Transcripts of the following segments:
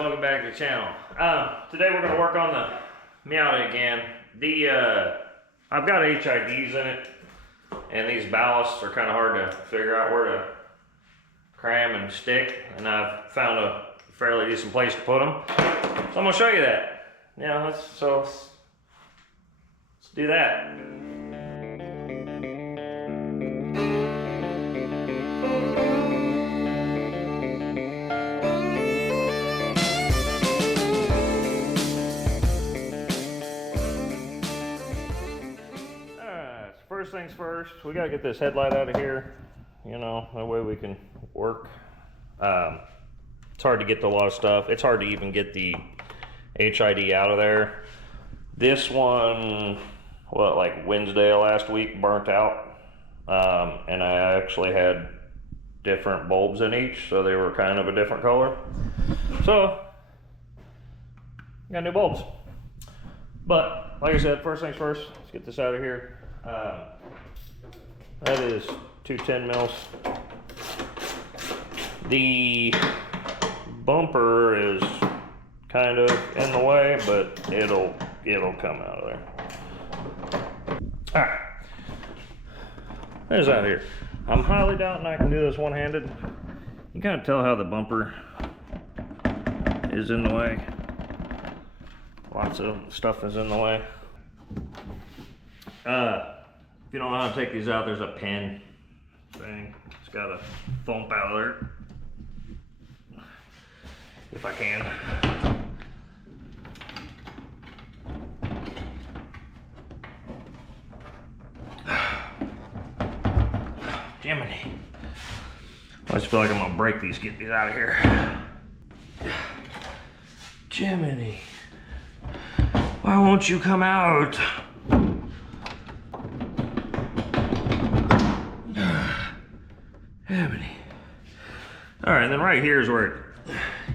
welcome back to the channel. Today we're going to work on the Miata again. I've got HIDs in it, and these ballasts are kind of hard to figure out where to cram and stick, and I've found a fairly decent place to put them. So I'm going to show you that. Yeah, let's do that. First things first, we got to get this headlight out of here, you know, that way we can work. It's hard to get a lot of stuff. It's hard to even get the HID out of there. This one, like Wednesday last week, burnt out, and I actually had different bulbs in each, so they were kind of a different color. So, got new bulbs. But, like I said, first things first, let's get this out of here. That is 210 mils. The bumper is kind of in the way, but it'll come out of there. All right, there's out here. I'm highly doubting I can do this one-handed. You kind of tell how the bumper is in the way. Lots of stuff is in the way. If you don't know how to take these out, there's a pin thing. It's got to thump out of there. If I can. Jiminy. I just feel like I'm gonna break these, get these out of here. Jiminy. Why won't you come out? Jiminy. All right, and then right here is where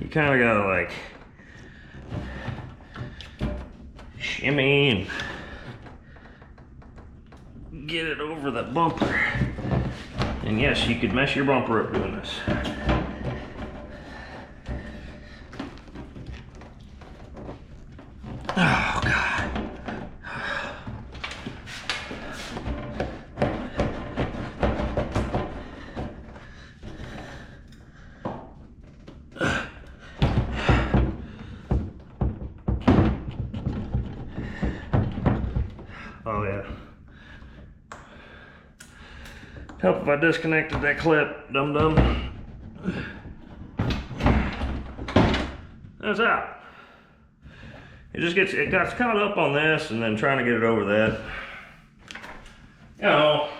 you kind of gotta like shimmy and get it over the bumper. And yes, you could mess your bumper up doing this. Oh God. Oh yeah. Help if I disconnected that clip, dum-dum. That's out. It got caught up on this and then trying to get it over that. You know,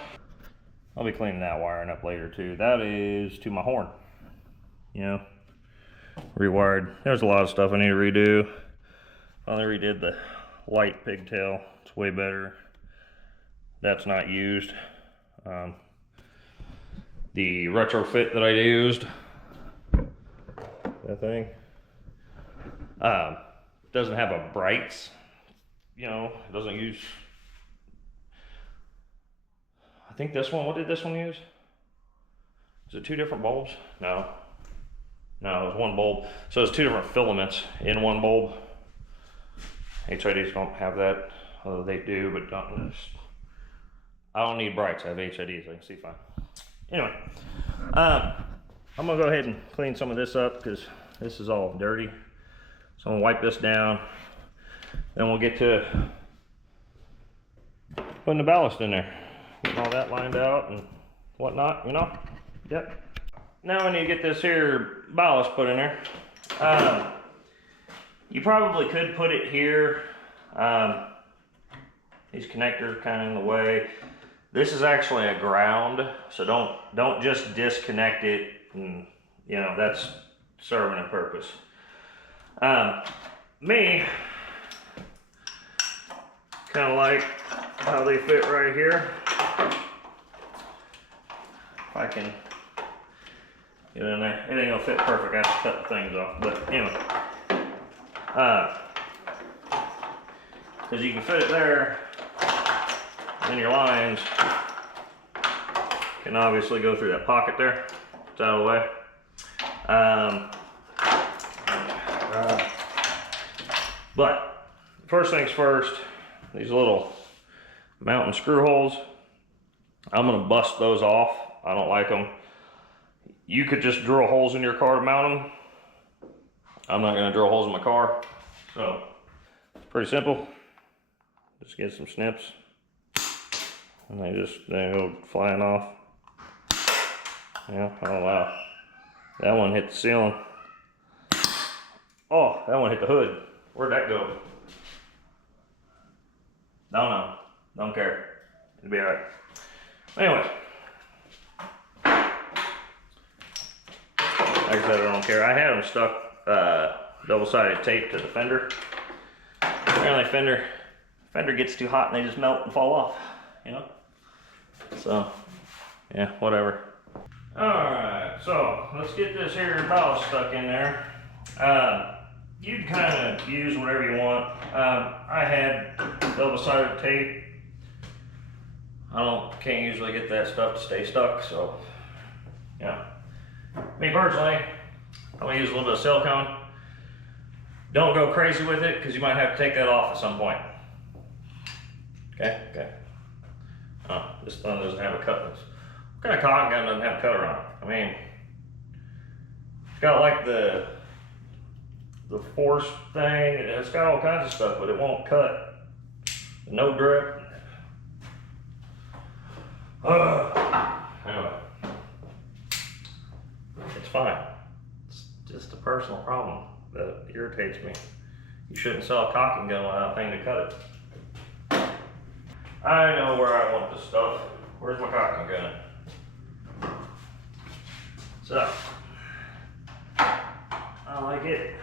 I'll be cleaning that wiring up later too. That is to my horn. You know, rewired. There's a lot of stuff I need to redo. Finally redid the light pigtail. It's way better. That's not used. The retrofit that I used, that thing, doesn't have a brights, you know, it doesn't use, I think this one, what did this one use? Is it two different bulbs? No, it was one bulb. So it's two different filaments in one bulb. HIDs don't have that, although they do, but I don't need brights, I have HIDs, I can see fine. Anyway, I'm gonna go ahead and clean some of this up because this is all dirty. So I'm gonna wipe this down. Then we'll get to putting the ballast in there. Getting all that lined out and whatnot, you know? Yep. Now we need to get this here ballast put in there. You probably could put it here. These connectors kind of in the way. This is actually a ground, so don't just disconnect it, and you know that's serving a purpose. Me, kind of like how they fit right here. If I can get in there, it ain't gonna fit perfect. I have to cut the things off, but anyway, because you can fit it there. And your lines can obviously go through that pocket there. It's out of the way. But first things first, these little mounting screw holes, I'm gonna bust those off. I don't like them. You could just drill holes in your car to mount them. I'm not gonna drill holes in my car. So, it's pretty simple. Just get some snips. And they go flying off. Yeah, oh wow. That one hit the ceiling. Oh, that one hit the hood. Where'd that go? Don't care. It'll be alright. Anyways. Like I said, I don't care. I had them stuck double-sided tape to the fender. Apparently fender gets too hot and they just melt and fall off, you know? So, yeah, whatever. Alright, so let's get this here ballast stuck in there. You can kind of use whatever you want. I had double-sided tape. Can't usually get that stuff to stay stuck, so yeah. Me personally, I'm gonna use a little bit of silicone. Don't go crazy with it because you might have to take that off at some point. Okay. Oh, this one doesn't have a cut. What kind of cotton gun doesn't have a cutter on it? I mean, it's got like the force thing. It's got all kinds of stuff, but it won't cut. No drip. Anyway, it's fine. It's just a personal problem that irritates me. You shouldn't sell a caulking gun without a thing to cut it. I know where I want this stuff. Where's my caulking gun? So, I like it.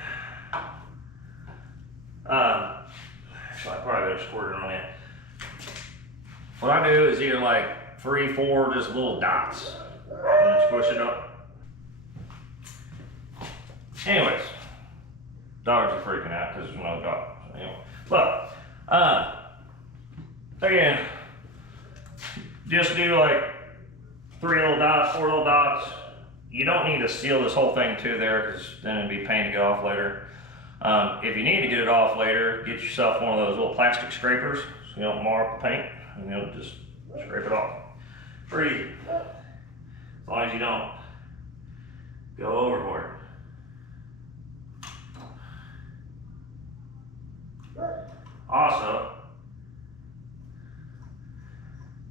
Actually, I probably better squirt it on it. What I do is either like 3, 4 just little dots and squish it up. Anyways, dogs are freaking out because there's no dog. Anyway, but again, just do like 3 little dots, 4 little dots. You don't need to seal this whole thing to there because then it'd be a pain to get off later. If you need to get it off later, get yourself one of those little plastic scrapers so you don't mar up the paint, and you'll just scrape it off. Pretty easy. As long as you don't go overboard. Also,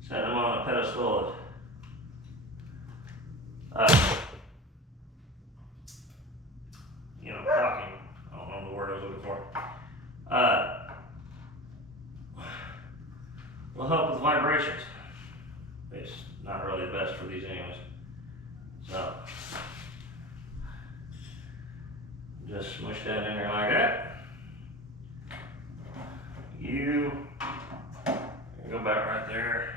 set them on a pedestal of caulking. I don't know the word I was looking for. Will help with vibrations. It's not really the best for these anyways. So, just smush that in there like that. You go back right there.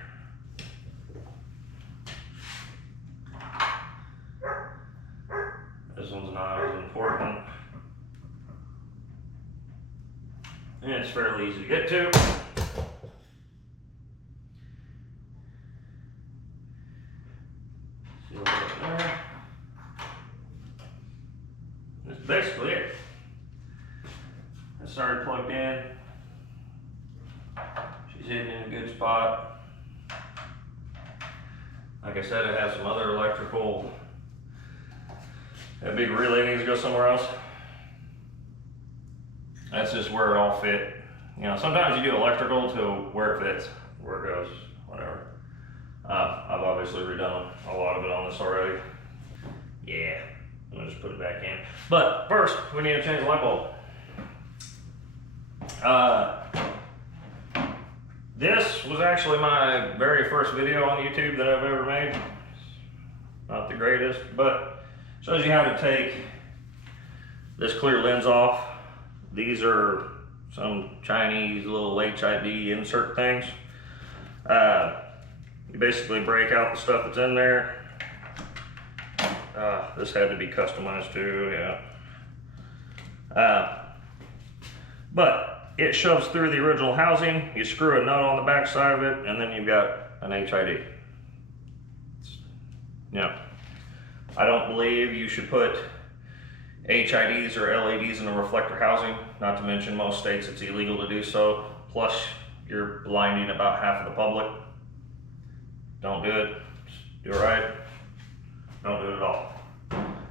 This one's not as important. And it's fairly easy to get to. See what's up there. That's basically it. I started plugged in. She's hitting in a good spot. Like I said, it has some other electrical. That big relay needs to go somewhere else. That's just where it all fit. You know, sometimes you do electrical to where it fits, where it goes, whatever. I've obviously redone a lot of it on this already. Yeah, I'm gonna just put it back in. But first, we need to change the light bulb. This was actually my very first video on YouTube that I've ever made. Not the greatest, but shows you how to take this clear lens off. These are some Chinese little HID insert things. You basically break out the stuff that's in there. This had to be customized too, yeah. But it shoves through the original housing. You screw a nut on the back side of it, and then you've got an HID. Yeah. I don't believe you should put HIDs or LEDs in the reflector housing. Not to mention most states it's illegal to do so. Plus you're blinding about half of the public. Don't do it. Just do it right. Don't do it at all.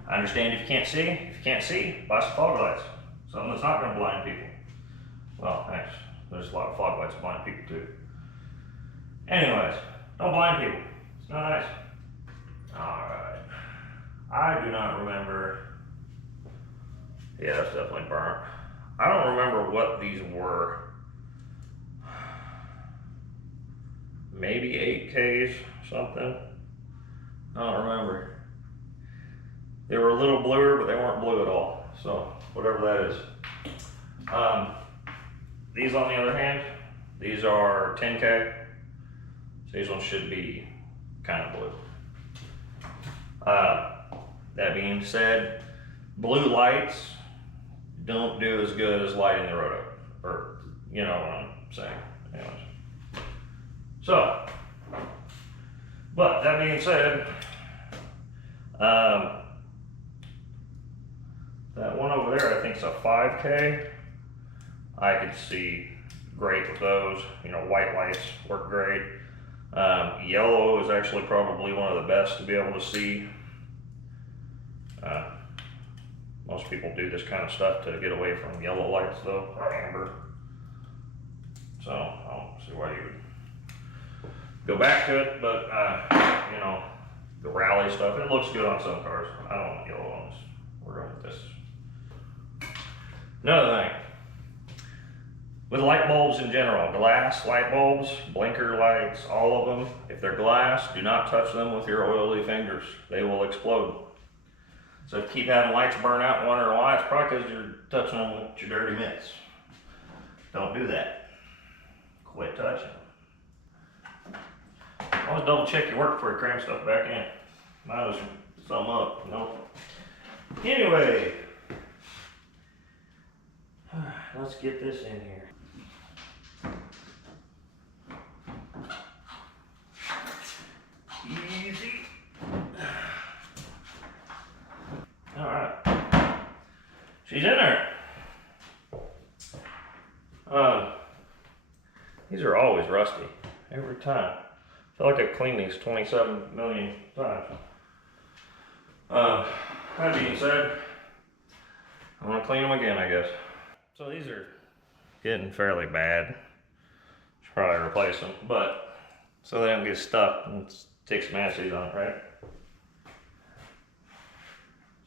I understand if you can't see. If you can't see, buy some fog lights. Something that's not going to blind people. Well, thanks. There's a lot of fog lights that blind people too. Anyways, don't blind people. It's not nice. Alright. I do not remember. Yeah, that's definitely burnt. I don't remember what these were. Maybe 8Ks, something. I don't remember. They were a little bluer, but they weren't blue at all. So, whatever that is. These on the other hand, these are 10K. So these ones should be kind of blue. That being said, blue lights don't do as good as lighting the road up. Or, you know what I'm saying. Anyways. So, but that being said, that one over there I think is a 5K. I could see great with those. You know, white lights work great. Yellow is actually probably one of the best to be able to see. Most people do this kind of stuff to get away from yellow lights though, or amber. So I don't see why you would go back to it, but you know, the rally stuff, it looks good on some cars. I don't want yellow ones. We're going with this. Another thing. With light bulbs in general, glass light bulbs, blinker lights, all of them, if they're glass, do not touch them with your oily fingers. They will explode. So if you keep having lights burn out and wondering why, it's probably because you're touching them with your dirty mitts. Don't do that. Quit touching them. Always double check your work before you cram stuff back in. Might as well sum up, you know. Anyway, let's get this in here. Easy. All right. She's in there. These are always rusty. Every time. I feel like I've cleaned these 27 million times. That being said, I'm gonna clean them again, I guess. So these are getting fairly bad. Should probably replace them, but so they don't get stuck and stick some acids on it, right?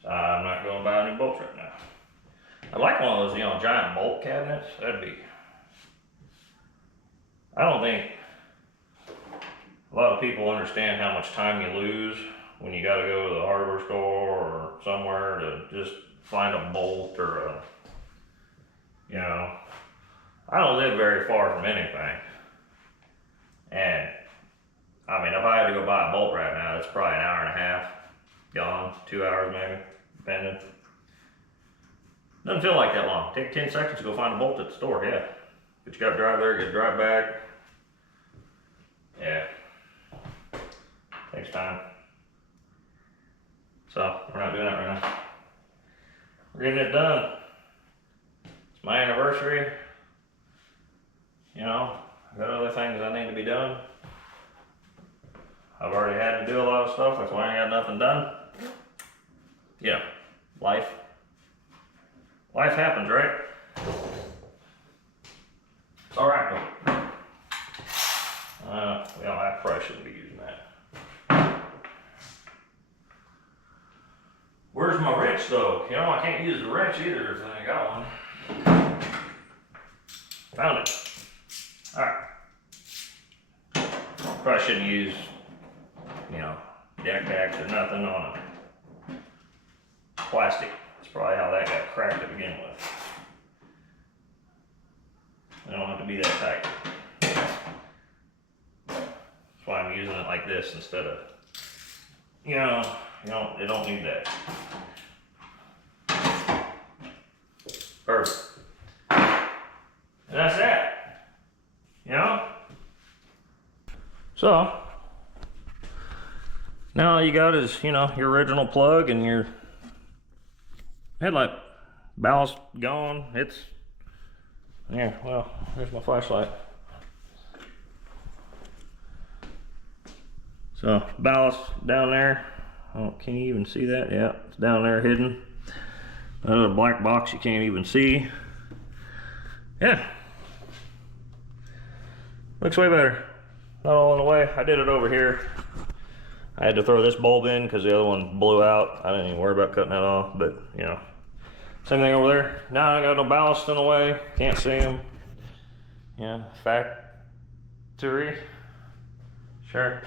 So I'm not going to buy any bolts right now. I'd like one of those, you know, giant bolt cabinets. That'd be. I don't think a lot of people understand how much time you lose when you got to go to the hardware store or somewhere to just find a bolt or a, you know. I don't live very far from anything. And, I mean, if I had to go buy a bolt right now, it's probably an hour and a half gone, 2 hours maybe, depending. Doesn't feel like that long. Take 10 seconds to go find a bolt at the store, yeah. But you gotta drive there, get drive back. Yeah. Takes time. So, we're not doing that right now. We're getting it done. It's my anniversary. You know, I got other things I need to be done. I've already had to do a lot of stuff, that's why I ain't got nothing done. Yeah, life. Life happens, right? It's alright though. Well, I probably shouldn't be using that. Where's my wrench though? You know, I can't use the wrench either if I ain't got one. Found it. Alright. Probably shouldn't use, you know, deck tacks or nothing on a plastic. That's probably how that got cracked to begin with. It don't have to be that tight. That's why I'm using it like this instead of, you know, it don't need that. Perfect. And that's that. You know? So, now all you got is, you know, your original plug and your Headlight ballast gone. It's, yeah, well, there's my flashlight. So ballast down there. Oh, can you even see that? Yeah, it's down there hidden. Another black box you can't even see. Yeah. Looks way better. Not all in the way. I did it over here. I had to throw this bulb in because the other one blew out. I didn't even worry about cutting that off, but you know. Same thing over there. Now I got no ballast in the way. Can't see them. Yeah, factory. Sure.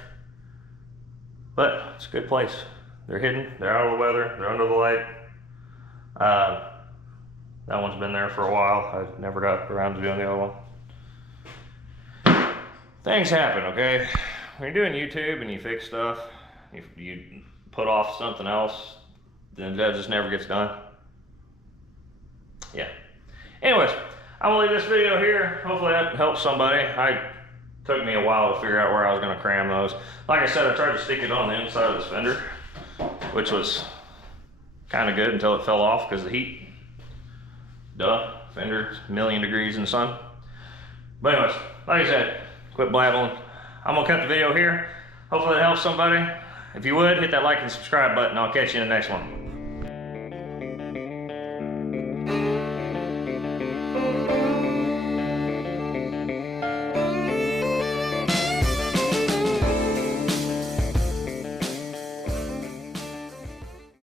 But it's a good place. They're hidden. They're out of the weather. They're under the light. That one's been there for a while. I never got around to doing the other one. Things happen, okay? When you're doing YouTube and you fix stuff, you put off something else, then that just never gets done. Yeah. Anyways, I'm gonna leave this video here. Hopefully that helps somebody. It took me a while to figure out where I was gonna cram those. Like I said, I tried to stick it on the inside of this fender, which was kind of good until it fell off because of the heat. Duh, fender's a million degrees in the sun. But anyways, like I said, quit blabbling. I'm gonna cut the video here. Hopefully it helps somebody. If you would, hit that like and subscribe button. I'll catch you in the next one.